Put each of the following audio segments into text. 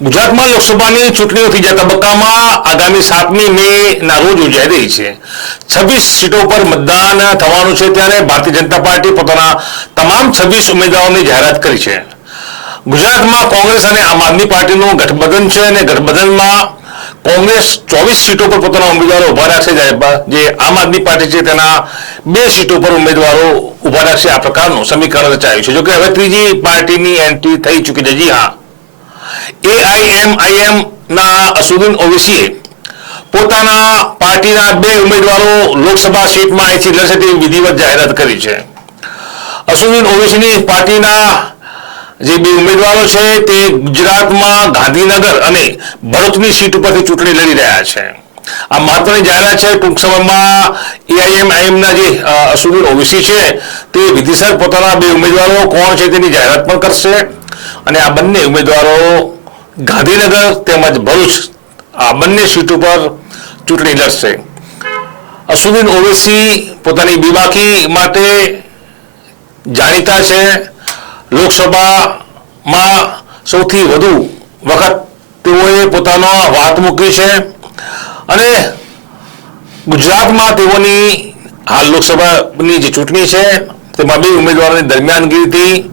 ગુજરાતમાં લોકસભાની ચૂંટણીઓ ત્રીજા તબક્કામાં આગામી 7મી મેના રોજ યોજાઈ રહી છે. 26 સીટો પર મતદાન થવાનું છે, ત્યારે ભારતીય જનતા પાર્ટી પોતાના તમામ 26 ઉમેદવારોની જાહેરાત કરી છે. ગુજરાતમાં કોંગ્રેસ અને આમ આદમી પાર્ટીનું ગઠબંધન છે અને ગઠબંધનમાં કોંગ્રેસ 24 સીટો પર પોતાના ઉમેદવારો ઉભા રાખશે, જે આમ આદમી પાર્ટી છે તેના 2 સીટો પર ઉમેદવારો ઉભા રાખશે. આ પ્રકારનું સમીકરણ રચાયું છે. જોકે હવે ત્રીજી પાર્ટીની એન્ટ્રી થઈ ચૂકી છે. જી હા, AIMIM ના અસુદ્દીન ઓવૈસીએ પોતાના પાર્ટીના 2 ઉમેદવારો લોકસભા સીટમાં અહીંથી લડશે તેવી વિધિવત જાહેરાત કરી છે. અસુદ્દીન ઓવૈસીની પાર્ટીના જે 2 ઉમેદવારો છે તે ગુજરાતમાં ગાંધીનગર અને ભરૂચની સીટ ઉપરથી ચૂંટણી લડી રહ્યા છે. આ મહત્વની જાહેરાત છે. ટૂંક સમયમાં AIMIMના જે અસુદ્દીન ઓવૈસી છે તે વિધિસર પોતાના 2 ઉમેદવારો કોણ છે તેની જાહેરાત પણ કરશે અને આ બંને ઉમેદવારો ગાંધીનગર તેમજ ભરૂચ આ બંને સીટ ઉપર ચૂંટણી લડશે. અસુદ્દીન ઓવૈસી પોતાની બીબાકી માટે જાણીતા છે. લોકસભામાં સૌથી વધુ વખત તેઓએ પોતાનો વાત મૂકી છે અને ગુજરાતમાં તેઓની હાલ લોકસભાની જે ચૂંટણી છે તેમાં 2 ઉમેદવારોની દરમિયાનગીરીથી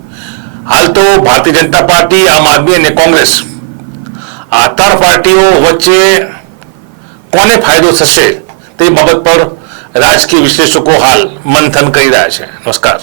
હાલ તો ભારતીય જનતા પાર્ટી, આમ આદમી અને કોંગ્રેસ આ 3 પાર્ટીઓ વચ્ચે કોને ફાયદો થશે તે બાબત પર રાજકીય વિશ્લેષકો હાલ મંથન કરી રહ્યા છે. નમસ્કાર.